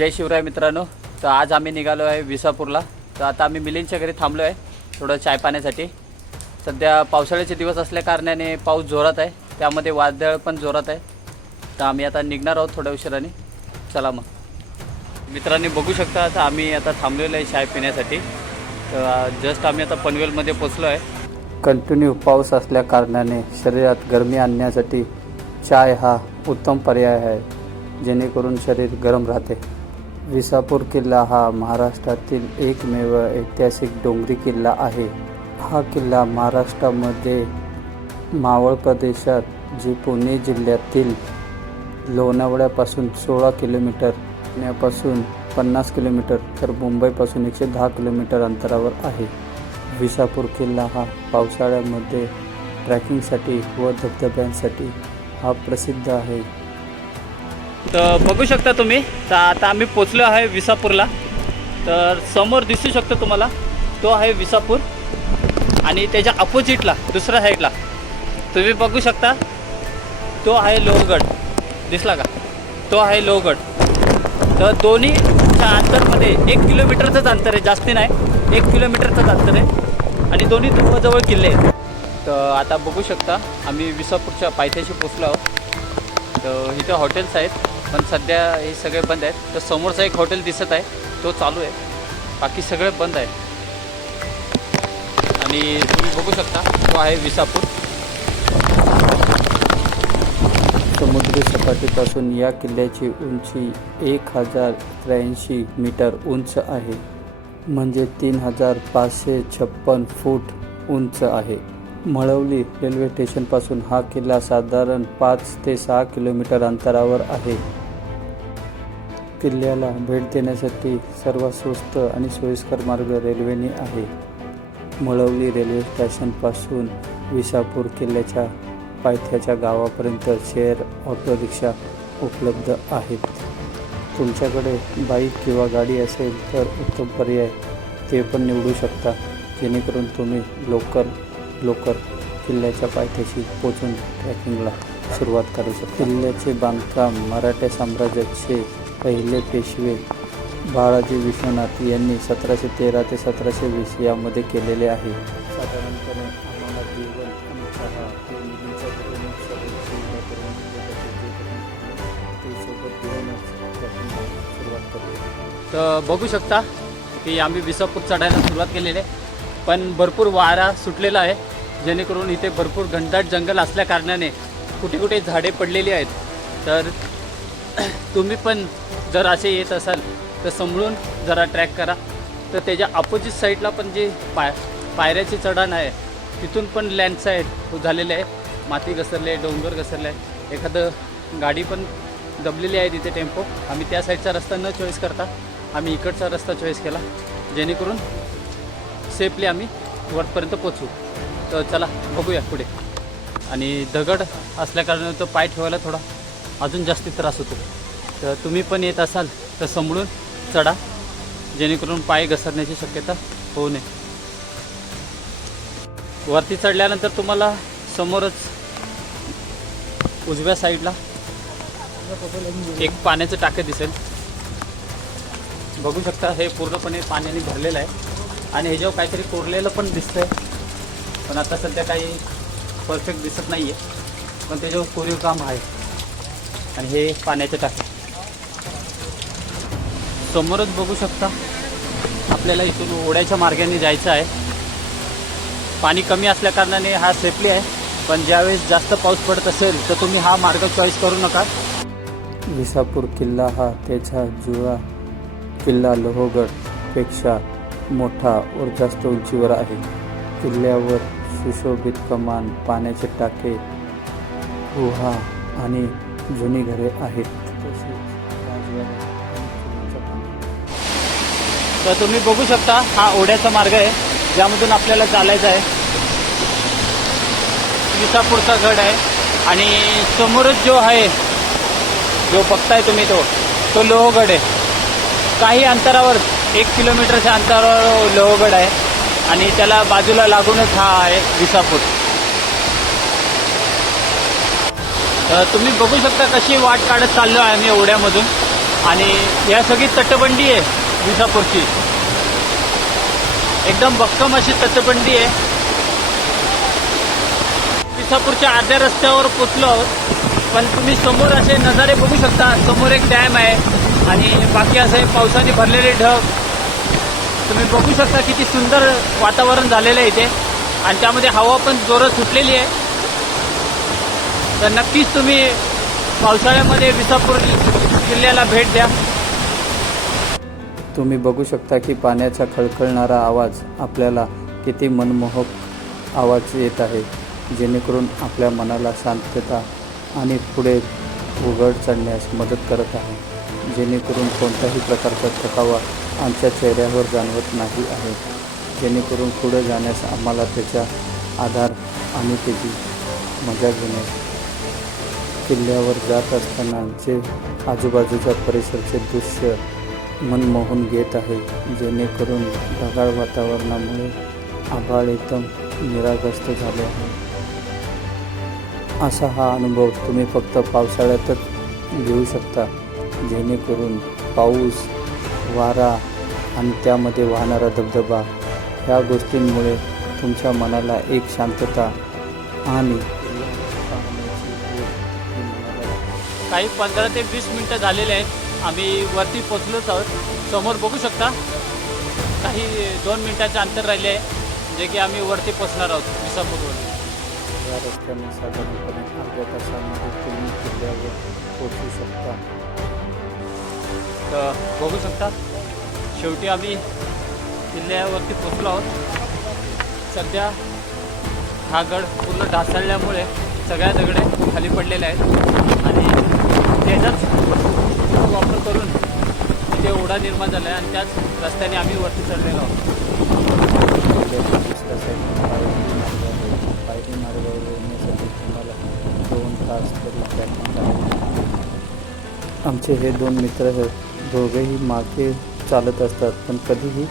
जय शिवराय मित्रांनो. तर आज आम्ही निघालो आहे विसापूरला. तर आता आम्ही मिलिंदच्या घरी थांबलो आहे थोडं चाय पाण्यासाठी. सध्या पावसाळ्याचे दिवस असल्या कारणाने पाऊस जोरात आहे, त्यामध्ये वादळ पण जोरात आहे. तर आम्ही आता निघणार आहोत थोड्या उशिराने. चला मग मित्रांनी बघू शकता, आता आम्ही आता थांबलेलो आहे चाय पिण्यासाठी. तर जस्ट आम्ही आता पनवेलमध्ये पोचलो आहे. कंटिन्यू पाऊस असल्या कारणाने शरीरात गरमी आणण्यासाठी चाय हा उत्तम पर्याय आहे, जेणेकरून शरीर गरम राहते. विसापूर किल्ला हा महाराष्ट्रातील एकमेव ऐतिहासिक डोंगरी किल्ला आहे. हा किल्ला महाराष्ट्रामध्ये मावळ प्रदेशात, जे पुणे जिल्ह्यातील लोणावळ्यापासून 16 किलोमीटर, पुण्यापासून 50 किलोमीटर तर मुंबईपासून 110 किलोमीटर अंतरावर आहे. विसापूर किल्ला हा पावसाळ्यामध्ये ट्रॅकिंगसाठी व धबधब्यांसाठी हा प्रसिद्ध आहे. तर बघू शकता तुम्ही, तर आता आम्ही पोचलो आहे विसापूरला. तर समोर दिसू शकतो तुम्हाला, तो आहे विसापूर. आणि त्याच्या अपोजिटला दुसऱ्या साईडला तुम्ही बघू शकता, तो आहे लोहगड. दिसला का? तो आहे लोहगड. तर दोन्हीच्या अंतरमध्ये 1 किलोमीटरचंच अंतर आहे, जास्ती नाही, 1 किलोमीटरचंच अंतर आहे. आणि दोन्ही जवळजवळ किल्ले आहेत. तर आता बघू शकता, आम्ही विसापूरच्या पायथ्याशी पोचलो आहोत. तर इथं हॉटेल्स आहेत, पण सध्या हे सगळे बंद आहेत. तर समोरचा एक हॉटेल दिसत आहे, तो चालू आहे, बाकी सगळे बंद आहे. आणि तुम्ही बघू शकता, तो आहे विसापूर. समुद्री सपाटीपासून या किल्ल्याची उंची 1083 मीटर उंच आहे, म्हणजे 3556 फूट उंच आहे. मळवली रेल्वे स्टेशनपासून हा किल्ला साधारण 5 ते 6 किलोमीटर अंतरावर आहे. किल्ल्याला भेट देण्यासाठी सर्वात स्वस्त आणि सोयीस्कर मार्ग रेल्वेने आहे. मळवली रेल्वे स्टेशनपासून विसापूर किल्ल्याच्या पायथ्याच्या गावापर्यंत शेअर ऑटो रिक्षा उपलब्ध आहेत. तुमच्याकडे बाईक किंवा गाडी असेल तर उत्तम पर्याय ते पण निवडू शकता, जेणेकरून तुम्ही लवकर किल्ल्याच्या पायथ्याशी पोचून ट्रॅकिंगला सुरुवात करू शकता. किल्ल्याचे बांधकाम मराठा साम्राज्याचे पहिले पेशवे बाळाजी विश्वनाथ यांनी 1713 ते 1720 यामध्ये केलेले आहे. साधारणपणे आम्हाला जेवण आणि चहा हे नेहमीच्या घरून सोबत घेऊनच ट्रॅकिंगला सुरुवात करू. तर बघू शकता की आम्ही विसापूर चढायला सुरुवात केलेली आहे, पण भरपूर वारा सुटलेला आहे, जेणेकरून इथे भरपूर घनदाट जंगल असल्या कारणाने कुठे कुठे झाडे पडलेली आहेत. तर तुम्ही पण जर असे येत असाल तर सांभाळून जरा ट्रॅक करा. तर त्याच्या अपोजिट साईडला पण जे पायऱ्याची चढण आहे, तिथून पण लँडस्लाईड झालेले आहे, माती घसरले, डोंगर घसरले आहे, एखादं गाडी पण दबलेली आहे तिथे, टेम्पो. आम्ही त्या साईडचा रस्ता न चॉईस करता आम्ही इकडचा रस्ता चॉईस केला, जेणेकरून सेफली आम्ही वरपर्यंत पोचू. तर चला बघूया पुढे. आणि दगड असल्याकारणाने तो पाय ठेवायला थोडा अजून जास्ती त्रास होतो. तर तुम्ही पण येत असाल तर सांभाळून चढा, जेणेकरून पाय घसरण्याची शक्यता होऊ नये. वरती चढल्यानंतर तुम्हाला समोरच उजव्या साईडला एक पाण्याचं टाकं दिसेल. बघू शकता, हे पूर्णपणे पाण्याने भरलेलं आहे. आणि ह्याच्यावर काहीतरी कोरलेलं पण दिसतंय, पण आता सध्या काही परफेक्ट दिसत नाही आहे, पण त्याच्यावर कोरीव काम आहे. आणि हे पाण्याचे टाके समोरच बघू शकता. आपल्याला इथून ओढ्याच्या मार्गाने जायचं आहे. पाणी कमी असल्या कारणाने हा सेफली आहे, पण ज्यावेळेस जास्त पाऊस पडत असेल तर तुम्ही हा मार्ग चॉईस करू नका. विसापूर किल्ला हा त्याचा जुळा किल्ला लोहगडपेक्षा मोठा व जास्त उंचीवर आहे. किल्ल्यावर सुशोभित कमान, पाण्याचे टाके, गुहा आणि जुनी घरे आहेत. तर तुम्ही बघू शकता, हा ओढ्याचा मार्ग आहे, ज्यामधून आपल्याला चालायचं आहे. विसापूरचा गड आहे आणि समोरच जो आहे, जो बघताय तुम्ही, तो लोहगड आहे. काही अंतरावर 1 किलोमीटरच्या अंतरावर लोहगड आहे आणि त्याला बाजूला लागूनच हा आहे विसापूर. तुम्ही बघू शकता कशी वाट काढत चाललो आहे आम्ही ओढ्यामधून. आणि या सगळी तटबंदी आहे विसापूरची, एकदम भक्कम अशी तटबंदी आहे. विसापूरच्या अर्ध्या रस्त्यावर पोचलो आहोत, पण तुम्ही समोर असे नजारे बघू शकता. समोर एक डॅम आहे आणि बाकी असे पावसाने भरलेले ढग तुम्ही बघू शकता. किती सुंदर वातावरण झालेलं आहे इथे आणि त्यामध्ये हवा पण जोरात सुटलेली आहे. तर नक्कीच तुम्ही पावसाळ्यामध्ये विसापूर किल्ल्याला भेट द्या. तुम्ही बघू शकता की पाण्याचा खळखळणारा आवाज आपल्याला किती मनमोहक आवाज येत आहे, जेणेकरून आपल्या मनाला शांतता आणि पुढे उघड चढण्यास मदत करत आहे. जेणेकरून कोणत्याही प्रकारचा थकावा आमच्या चेहऱ्यावर जाणवत नाही आहे. जेणेकरून पुढे जाण्यास आम्हाला त्याचा आधार आणि त्याची मजा घेण्यास किल्ल्यावर जात असताना जे आजूबाजूच्या परिसराचे दृश्य मनमोहून घेत आहे. जेणेकरून ढगाळ वातावरणामुळे आभाळ एकदम निरागस्त झाले आहे. असा हा अनुभव तुम्ही फक्त पावसाळ्यातच घेऊ शकता. जेणेकरून पाऊस, वारा आणि त्यामध्ये वाहणारा धबधबा ह्या गोष्टींमुळे तुमच्या मनाला एक शांतता आणि काही 15 ते 20 मिनटं झालेले आहेत. आम्ही वरती पोचलोच आहोत. समोर बघू शकता काही 2 मिनिटाचं अंतर राहिले आहे, जे की आम्ही वरती पोचणार आहोत विसापूरवर. या रस्त्याने साधारणपणे अर्ध्या तासामध्ये तुम्ही किल्ल्यावर पोचू शकता. तर बघू शकता शेवटी आम्ही किल्ल्यावरती पोचलो आहोत. सध्या हा गड पूर्ण ढासळल्यामुळे सगळ्या दगडे खाली पडलेले आहेत आणि त्याचाच वापर करून तिथे ओढा निर्माण झाला आहे आणि त्याच रस्त्याने आम्ही वरती चढलेलो आहोत. पायरी मार्गावर येण्यासाठी तुम्हाला 2 तास तरी ट्रॅकिंग करावे. आमचे हे 2 मित्र आहेत. दोघेही मागे चालत असतात, पण कधीही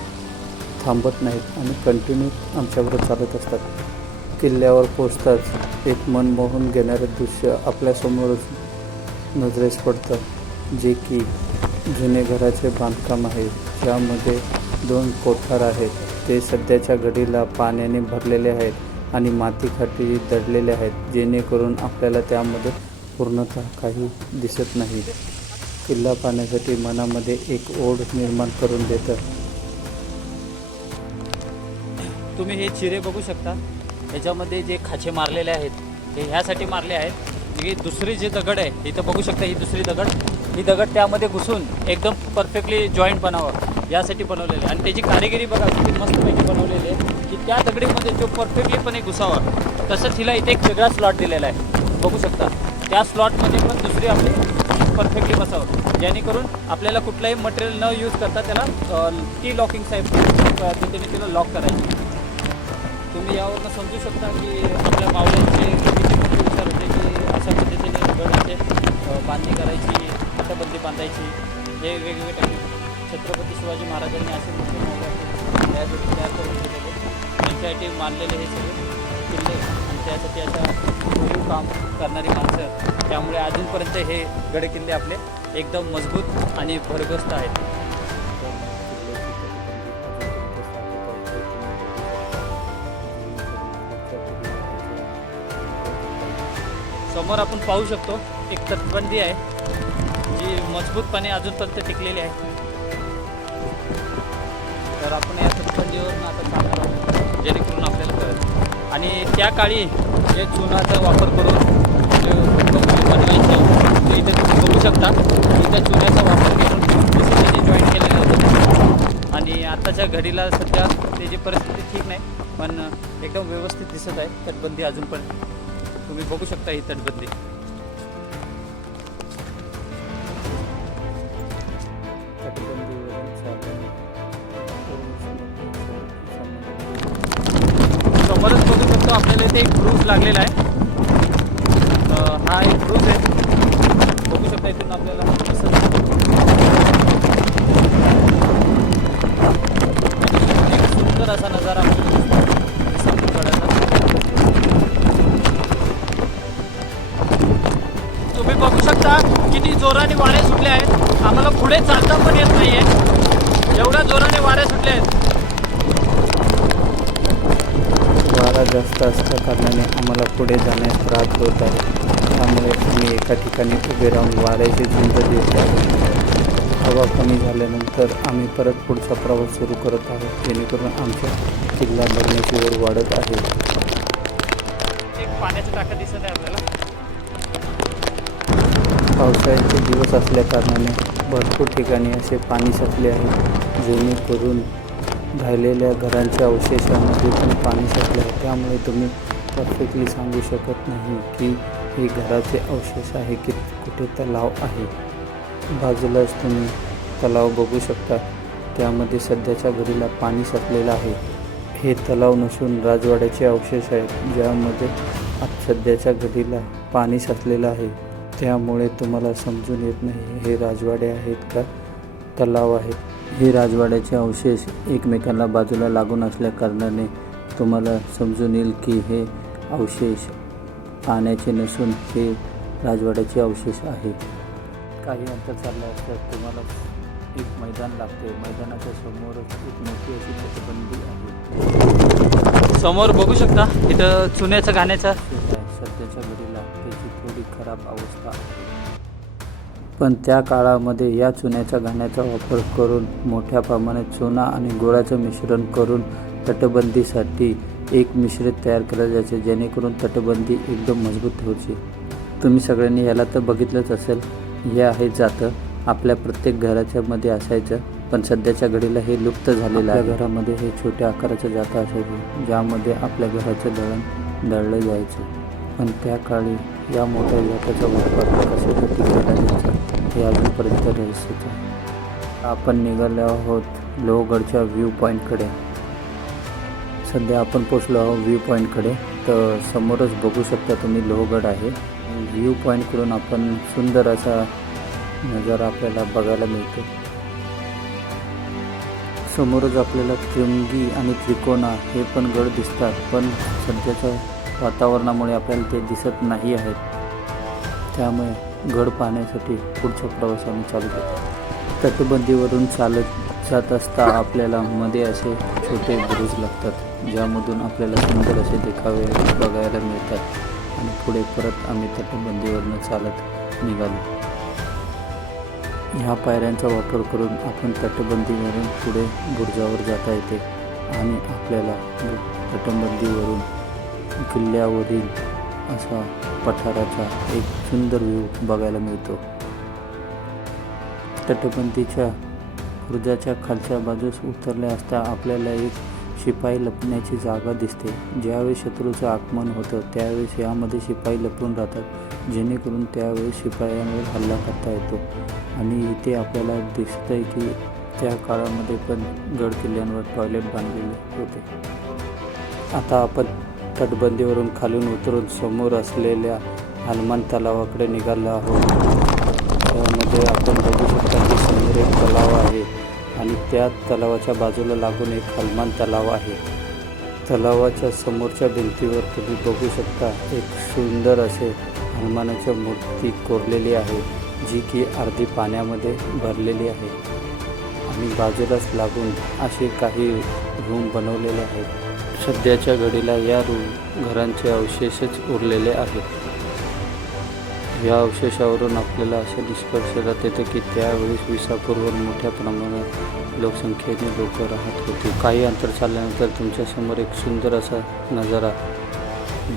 थांबत नाहीत आणि कंटिन्यू आमच्याबरोबर चालत असतात. किल्ल्यावर पोचताच एक मनमोहून घेणारे दृश्य आपल्यासमोरच नजरेस पडतं, जे की जुने घराचे बांधकाम आहे, ज्यामध्ये 2 कोठार आहेत. ते सध्याच्या घडीला पाण्याने भरलेले आहेत आणि मातीखाली दडलेले आहेत, जेणेकरून आपल्याला त्यामध्ये पूर्णतः काही दिसत नाही. किल्ला पाहण्यासाठी मनामध्ये एक ओढ निर्माण करून देतं. तुम्ही हे चिरे बघू शकता. याच्यामध्ये जे खाचे मारलेले आहेत ते ह्यासाठी मारले आहेत की दुसरी जे दगड आहे इथं बघू शकता, ही दुसरी दगड, ही दगड त्यामध्ये घुसून एकदम परफेक्टली जॉईंट बनावं यासाठी बनवलेले आहे. आणि त्याची कारिगिरी बघा किती मस्तपैकी बनवलेली आहे की त्या दगडीमध्ये तो परफेक्टलीपणे घुसावा. तसंच हिला इथे एक वेगळा स्लॉट दिलेला आहे बघू शकता. त्या स्लॉटमध्ये पण दुसरी आपली परफेक्टली बसावं, जेणेकरून आपल्याला कुठलाही मटेरियल न यूज करता त्याला की लॉकिंग टाईप पद्धतीने तिला लॉक करायची. तुम्ही यावरून समजू शकता की आपल्या मावळ्यांचे किती मोठे विचार होते की अशा पद्धतीने गडाचे बांधणी करायची, तटबंदी बांधायची, हे वेगवेगळे टेक्निक छत्रपती शिवाजी महाराजांनी असे मोठे मावळे त्यासाठी तयार करून दिलेले, त्यांच्यासाठी मानलेले हे सगळे किल्ले आणि त्यासाठी अशा भरीव काम करणारी माणसं. त्यामुळे अजूनपर्यंत हे गडकिल्ले आपले एकदम मजबूत आणि भरगस्त आहेत. समोर आपण पाहू शकतो एक तटबंदी आहे जी मजबूतपणे अजूनपर्यंत टिकलेली आहे. तर आपण या तटबंदीवरून आता जाणार आहोत, जेणेकरून आपल्याला कळेल. आणि त्या काळी जे चुनाचा वापर करून जे बनवायचं ते इथे तुम्ही बघू शकता. इथं चुन्याचा वापर करून त्याचे जॉईंट केलेले होते आणि आताच्या घडीला सध्या त्याची परिस्थिती ठीक नाही, पण एकदम व्यवस्थित दिसत आहे तटबंदी अजून पण. तुम्ही बघू शकता ही तटबंदी. समोरच बघू शकतो आपल्याला इथे एक ब्रूज लागलेला आहे. हा एक ब्रूज आहे, बघू शकता इथून आपल्याला एक सुंदर असा नजारा तुम्ही बघू शकता. किती जोराने वारे सुटले आहेत. आम्हाला पुढे चालता पण येत नाहीये, एवढ्या जोराने वारे सुटले आहेत. वारा जास्त असल्या कारणाने आम्हाला पुढे जाण्यास त्रास होत आहे. त्यामुळे आम्ही एका ठिकाणी उभे राहून वाऱ्याची झुंज देत आहोत. हवा कमी झाल्यानंतर आम्ही परत पुढचा प्रवास सुरू करत आहोत, जेणेकरून आमच्या किल्ला बघण्याची ओढ वाढत आहे. एक पाण्याचं टाकं दिसत आहे आपल्याला. पावसाळ्याचे दिवस असल्या कारणाने भरपूर ठिकाणी असे पाणी साचले आहे, जेणेकरून राहिलेल्या घरांच्या अवशेषामध्ये पण पाणी साचले आहे. त्यामुळे तुम्ही परफेक्टली सांगू शकत नाही की हे घराचे अवशेष आहे की कुठे तलाव आहे. बाजूलाच तुम्ही तलाव बघू शकता, त्यामध्ये सध्याच्या घडीला पाणी साचलेलं आहे. हे तलाव नसून राजवाड्याचे अवशेष आहेत, ज्यामध्ये सध्याच्या घडीला पाणी साचलेलं आहे. त्यामुळे तुम्हाला समजून येत नाही हे राजवाडे आहेत का तलाव आहेत. हे राजवाड्याचे अवशेष एकमेकांना बाजूला लागून असल्या कारणाने तुम्हाला समजून येईल की हे अवशेष पाण्याचे नसून हे राजवाड्याचे अवशेष आहे. काही अंतर चाललं असतं तुम्हाला एक मैदान लागते. मैदानाच्या समोरच एक मोठी अशी तटबंदी आहे. समोर बघू शकता इथं चुन्याचं घाण्याचं सध्याच्या घडीला त्याची थोडी खराब अवस्था आहे. पण त्या काळामध्ये या चुन्याच्या घाण्याचा वापर करून मोठ्या प्रमाणात चुना आणि गुळाचं मिश्रण करून तटबंदीसाठी एक मिश्रित तयार केलं जायचे, जेणेकरून तटबंदी एकदम मजबूत व्हायची. तुम्ही सगळ्यांनी याला तर बघितलंच असेल. हे आहे जातं, आपल्या प्रत्येक घराच्या मध्ये असायचं, पण सध्याच्या घडीला हे लुप्त झालेलं आहे. घरामध्ये हे छोट्या आकाराचं जातं असायचं, ज्यामध्ये आपल्या घराचं दळण दळलं जायचं. पण त्या काळी या मोठ्या जाताचा वापर कशासाठी केला जायचा हे अजूनपर्यंत रहस्यच आहे. आपण निघालो आहोत लोहगडच्या व्ह्यू पॉईंटकडे. सध्या आपण पोचलो आहोत व्ह्यू पॉईंटकडे. तर समोरच बघू शकता तुम्ही लोहगड आहे. व्ह्यू पॉईंटकडून आपण सुंदर असा नजारा आपल्याला बघायला मिळतो. समोरच आपल्याला त्रिंगी आणि त्रिकोणा हे पण गड दिसतात, पण सध्याच्या वातावरणामुळे आपल्याला ते दिसत नाही आहेत. त्यामुळे गड पाहण्यासाठी पुढचा प्रवास आम्ही चालू करतो. तटबंदीवरून चालत जात असता आपल्याला मध्ये असे छोटे बुरुज लागतात, ज्यामधून आपल्याला सुंदर असे देखावे बघायला मिळतात. आणि पुढे परत आम्ही तटबंदीवरून चालत निघालो. ह्या पायऱ्यांचा वापर करून आपण तटबंदीवरून पुढे बुरुजावर जाता येते आणि आपल्याला तटबंदीवरून किल्ल्यावरील असा पठाराचा एक सुंदर व्ह्यू बघायला मिळतो. तटबंदीच्या बुरुजाच्या खालच्या बाजूस उतरल्या असता आपल्याला एक शिपाई लपण्याची जागा दिसते. ज्यावेळी शत्रूचं आगमन होतं त्यावेळेस यामध्ये शिपाई लपून राहतात, जेणेकरून त्यावेळेस शिपायांवर हल्ला करता येतो. आणि इथे आपल्याला दिसतंय की त्या काळामध्ये पण गड किल्ल्यांवर टॉयलेट बांधलेले होते. आता आपण तटबंदीवरून खालून उतरून समोर असलेल्या हनुमान तलावाकडे निघालो आहोत. त्यामध्ये आपण बघू शकता की समोर एक तलाव आहे आणि त्या तलावाच्या बाजूला लागून एक हनुमान तलाव आहे. तलावाच्या समोरच्या भिंतीवर तुम्ही बघू शकता एक सुंदर असे हनुमानाची मूर्ती कोरलेली आहे, जी की अर्धी पाण्यामध्ये भरलेली आहे. आणि बाजूलाच लागून असे काही रूम बनवलेले आहेत. सध्याच्या घडीला या घरांचे अवशेषच उरलेले आहेत. या अवशेषावरून आपल्याला असं निष्कर्षात येतं की त्यावेळेस विसापूरवर मोठ्या प्रमाणात लोकसंख्येने लोक राहत होते. काही अंतर चालल्यानंतर तुमच्यासमोर एक सुंदर असा नजारा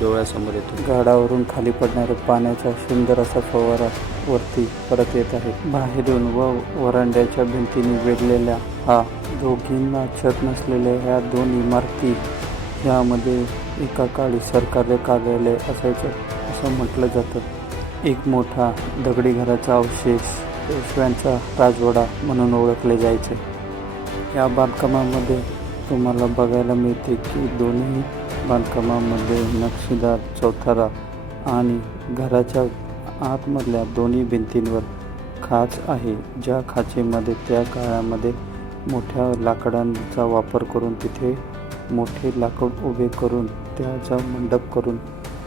डोळ्यासमोर येतो. गाडावरून खाली पडणाऱ्या पाण्याचा सुंदर असा फवारा वरती परत येत आहे. बाहेरून व वरांड्याच्या भिंतीने वेढलेल्या हा दोघींना छत नसलेल्या ह्या दोन इमारती, यामध्ये एका काळी सरकारी कार्यालय असायचं असं म्हटलं जातं. एक मोठा दगडी घराचा अवशेष पेशव्यांचा राजवाडा म्हणून ओळखले जायचे. या बांधकामामध्ये तुम्हाला बघायला मिळते की दोन्ही बांधकामामध्ये नक्षीदार चौथरा आणि घराच्या आतमधल्या दोन्ही भिंतींवर खाच आहे, ज्या खाचेमध्ये त्या काळामध्ये मोठ्या लाकडांचा वापर करून तिथे मोठे लाकूड उभे करून त्याचा मंडप करून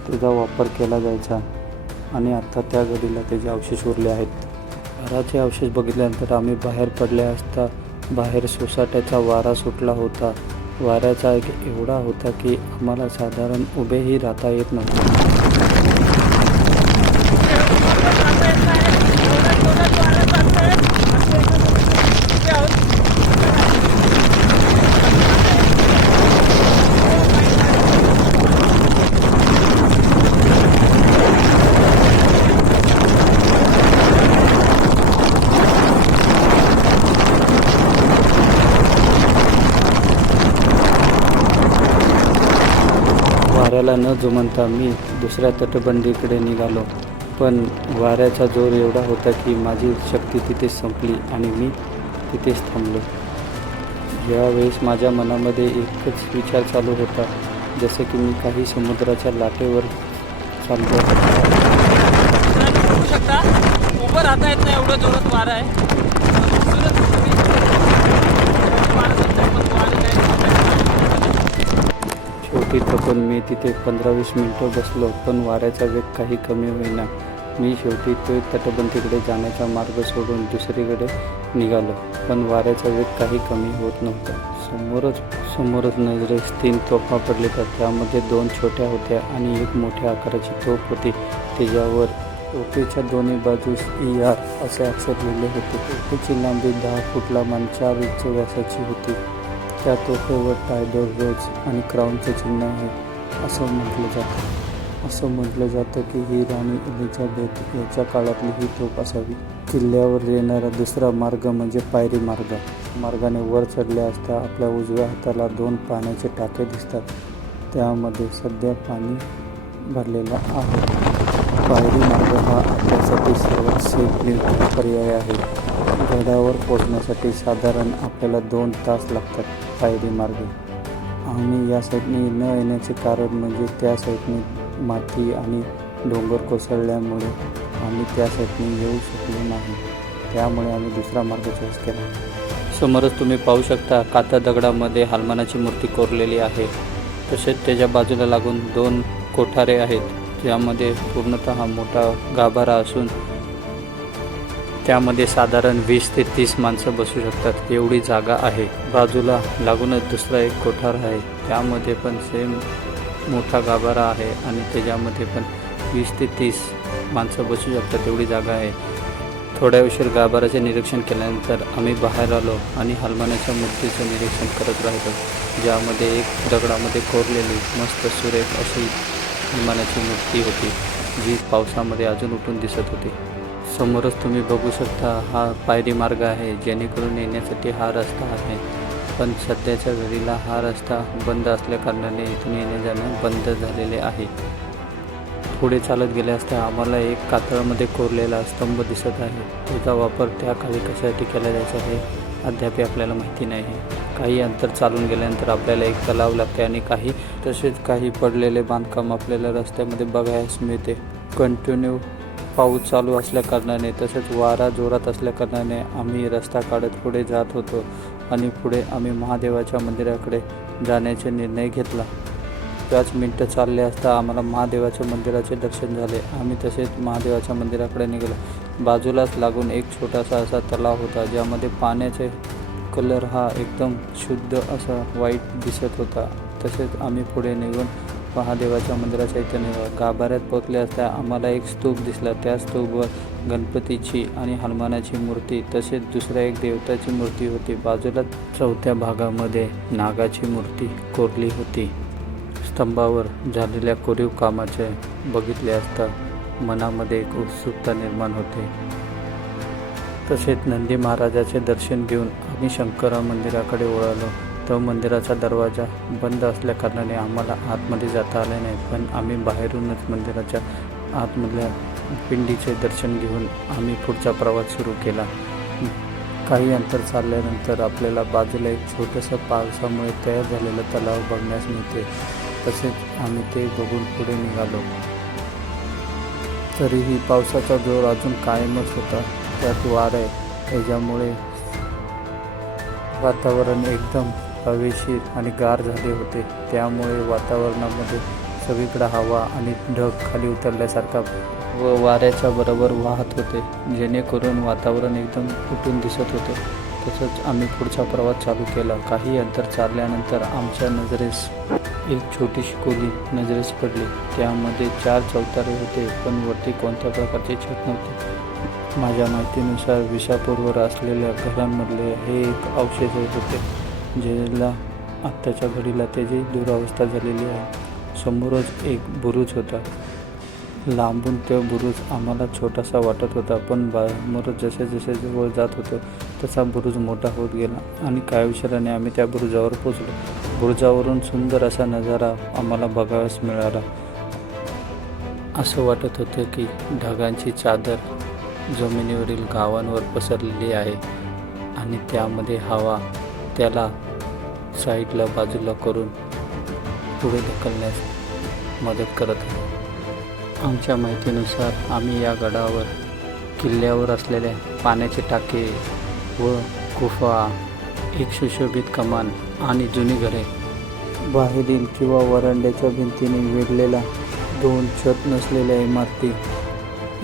त्याचा वापर केला जायचा. आणि आता त्या घडीला त्याचे अवशेष उरले आहेत. वाराचे अवशेष बघितल्यानंतर आम्ही बाहेर पडले असता बाहेर सोसाट्याचा वारा सुटला होता. वाऱ्याचा एक एवढा होता की आम्हाला साधारण उभेही राहता येत नव्हते. वाऱ्याला न जुमानता मी दुसऱ्या तटबंदीकडे निघालो, पण वाऱ्याचा जोर एवढा होता की माझी शक्ती तिथेच संपली आणि मी तिथेच थांबलो. यावेळेस माझ्या मनामध्ये एकच विचार चालू होता, जसे की मी काही समुद्राच्या लाटेवर चाललो. बघू शकता उभं राहता येत नाही, एवढं जोरात वारा आहे. शेवटी थकून मी तिथे 15-20 मिनटं बसलो, पण वाऱ्याचा वेग काही कमी होईना. मी शेवटी तो तटबंदीकडे जाण्याचा मार्ग सोडून दुसरीकडे निघालो, पण वाऱ्याचा वेग काही कमी होत नव्हता. समोरच नजरेस 3 तोफा पडले, तर त्यामध्ये 2 छोट्या होत्या आणि एक मोठ्या आकाराची तोफ होती. त्याच्यावर तोफेच्या दोन्ही बाजूस ER असे अक्षर लिहिले होते. तोफेची लांबी 10 फूट लांब आणि 4 इंच व्यासाची होती. त्या तोफेवर टायडर रोज आणि क्राऊनचे चिन्ह आहे. असं म्हटलं जातं की ही राणी एलिझाबेथ याच्या काळातली ही तोफ असावी. किल्ल्यावर येणारा दुसरा मार्ग म्हणजे पायरी मार्ग. मार्गाने वर चढले असता आपल्या उजव्या हाताला 2 पाण्याचे टाके दिसतात. त्यामध्ये सध्या पाणी भरलेलं आहे. पायरी मार्ग हा आपल्यासाठी सर्वात सेफ पर्याय आहे. गडावर पोहोचण्यासाठी साधारण आपल्याला 2 तास लागतात. पायरी मार्गे आम्ही या साईडने न येण्याचे कारण म्हणजे त्या साईडने माती आणि डोंगर कोसळल्यामुळे आम्ही त्या साईडने येऊ शकलो नाही. त्यामुळे आम्ही दुसरा मार्ग चॉईस केला. समोरच तुम्ही पाहू शकता काता दगडामध्ये हनुमानाची मूर्ती कोरलेली आहे. तसेच त्याच्या बाजूला लागून 2 कोठारे आहेत, ज्यामध्ये पूर्णतः मोठा गाभारा असून त्यामध्ये साधारण 20 ते 30 माणसं बसू शकतात एवढी जागा आहे. बाजूला लागूनच दुसरा एक कोठार आहे, त्यामध्ये पण सेम मोठा गाभारा आहे आणि त्याच्यामध्ये पण 20 ते 30 माणसं बसू शकतात एवढी जागा आहे. थोड्या उशीर गाभाराचे निरीक्षण केल्यानंतर आम्ही बाहेर आलो आणि हनुमानाच्या मूर्तीचं निरीक्षण करत राहिलो, ज्यामध्ये एक दगडामध्ये कोरलेली मस्त सुरेख अशी हनुमानाची मूर्ती होती, जी पावसामध्ये अजून उठून दिसत होती. समोरच तुम्ही बघू शकता हा पायरी मार्ग आहे, जेणेकरून येण्यासाठी हा रस्ता आहे. पण सध्याच्या घडीला हा रस्ता बंद असल्याकारणाने इथून येणे जाणे बंद झालेले आहे. पुढे चालत गेले असता आम्हाला एक कातळामध्ये कोरलेला स्तंभ दिसत आहे. त्याचा वापर त्या काळी कशासाठी केला जायचा हे अद्याप आपल्याला माहिती नाही. काही अंतर चालून गेल्यानंतर आपल्याला एक तलाव लागते आणि तसेच काही पडलेले बांधकाम आपल्याला रस्त्यामध्ये बघायला मिळते. कंटिन्यू पाऊस चालू असल्याकारणाने तसेच वारा जोरात असल्याकारणाने आम्ही रस्ता काढत पुढे जात होतो आणि पुढे आम्ही महादेवाच्या मंदिराकडे जाण्याचा निर्णय घेतला. 5 मिनटं चालले असता आम्हाला महादेवाच्या मंदिराचे दर्शन झाले. आम्ही तसेच महादेवाच्या मंदिराकडे निघालो. बाजूलाच लागून एक छोटासा असा तलाव होता, ज्यामध्ये पाण्याचे कलर हा एकदम शुद्ध असा व्हाईट दिसत होता. तसेच आम्ही पुढे निघून महादेवाच्या मंदिराच्या इथे गाभाऱ्यात पोहोचले असता आम्हाला एक स्तूप दिसला. त्या स्तूपवर गणपतीची आणि हनुमानाची मूर्ती तसेच दुसऱ्या एक देवताची मूर्ती होती. बाजूलाच 4थ्या भागामध्ये नागाची मूर्ती कोरली होती. स्तंभावर झालेल्या कोरीव कामाचे बघितले असता मनामध्ये एक उत्सुकता निर्माण होते. तसेच नंदी महाराजाचे दर्शन घेऊन आम्ही शंकरा मंदिराकडे वळालो. तो मंदिराचा दरवाजा बंद असल्याकारणाने आम्हाला आतमध्ये जाता आले नाही, पण आम्ही बाहेरूनच मंदिराच्या आतमधल्या पिंडीचे दर्शन घेऊन आम्ही पुढचा प्रवास सुरू केला. काही अंतर चालल्यानंतर आपल्याला बाजूला एक छोटंसं पावसामुळे तयार झालेलं तलाव बघण्यास मिळते. तसेच आम्ही ते बघून पुढे निघालो. तरीही पावसाचा जोर अजून कायमच होता. त्यात वार आहे, त्याच्यामुळे वातावरण एकदम हवेशीर आणि गार झाले होते. त्यामुळे वातावरणामध्ये सगळीकडे हवा आणि ढग खाली उतरल्यासारखा व वाऱ्याच्या बरोबर वाहत होते, जेणेकरून वातावरण एकदम उठून दिसत होते. तसंच आम्ही पुढचा प्रवास चालू केला. काही अंतर चालल्यानंतर आमच्या नजरेस एक छोटीशी खोली नजरेस पडली. त्यामध्ये 4 चौतारे होते, पण वरती कोणत्या प्रकारचे छत नव्हते. माझ्या माहितीनुसार विसापूरवर असलेल्या घरांमधले हे एक अवशेष होते, ज्याला आत्ताच्या घडीला त्याची दुरावस्था झालेली आहे. समोरच एक बुरुज होता. लांबून तो बुरुज आम्हाला छोटासा वाटत होता, पण समोर जसे जसे जवळ जात होतो तसा बुरुज मोठा होत गेला आणि काही उशिराने आम्ही त्या बुरुजावर पोचलो. बुरुजावरून सुंदर असा नजारा आम्हाला बघावयास मिळाला. असं वाटत होतं की ढगांची चादर जमिनीवरील गावांवर पसरलेली आहे आणि त्यामध्ये हवा त्याला साईडला बाजूला करून पुढे ढकलण्यास मदत करत आहे. आमच्या माहितीनुसार आम्ही या गडावर किल्ल्यावर असलेल्या पाण्याचे टाके व गुफा, एक सुशोभित कमान आणि जुनी घरे, बाहेरील किंवा वरांड्याच्या भिंतीने वेढलेल्या 2 छत नसलेल्या इमारती,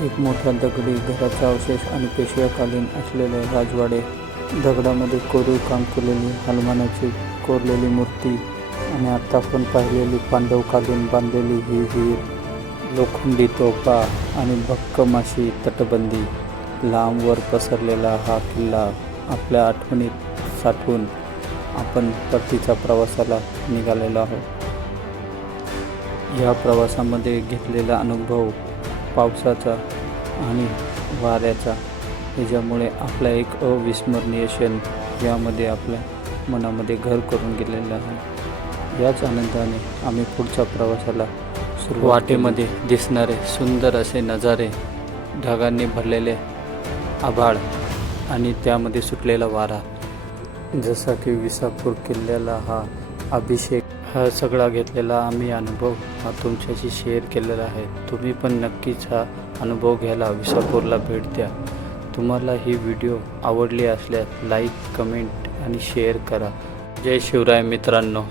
एक मोठ्या दगडी घराचा अवशेष आणि पेशव्याकालीन असलेले राजवाडे, दगडामध्ये कोरीव काम केलेली हनुमानाची कोरलेली मूर्ती आणि आता आपण पाहिलेली पांडवकालीन बांधलेली ही विहीर, लोखंडी तोफा आणि भक्कम अशी तटबंदी. लांबवर पसरलेला हा किल्ला आपल्या आठवणीत साठवून आपण परतीच्या प्रवासाला निघालेलो आहोत. या प्रवासामध्ये घेतलेला अनुभव पावसाचा आणि वाऱ्याचा याच्यामुळे आपला एक अविस्मरणीय क्षण यामध्ये आपल्या मनामध्ये घर करून गेलेला आहे. याच आनंदाने आम्ही पुढच्या प्रवासाला वाटेमध्ये दिसणारे सुंदर असे नजारे, ढगांनी भरलेले आभाळ आणि त्यामध्ये सुटलेला वारा, जसा की विसापूर किल्ल्याला हा अभिषेक, हा सगळा घेतलेला आम्ही अनुभव हा तुमच्याशी शेअर केलेला आहे. तुम्ही पण नक्कीच हा अनुभव घ्यायला विसापूरला भेट द्या. तुम्हाला ही व्हिडिओ आवडली असल्यास लाईक, कमेंट आणि शेअर करा. जय शिवराय मित्रांनो.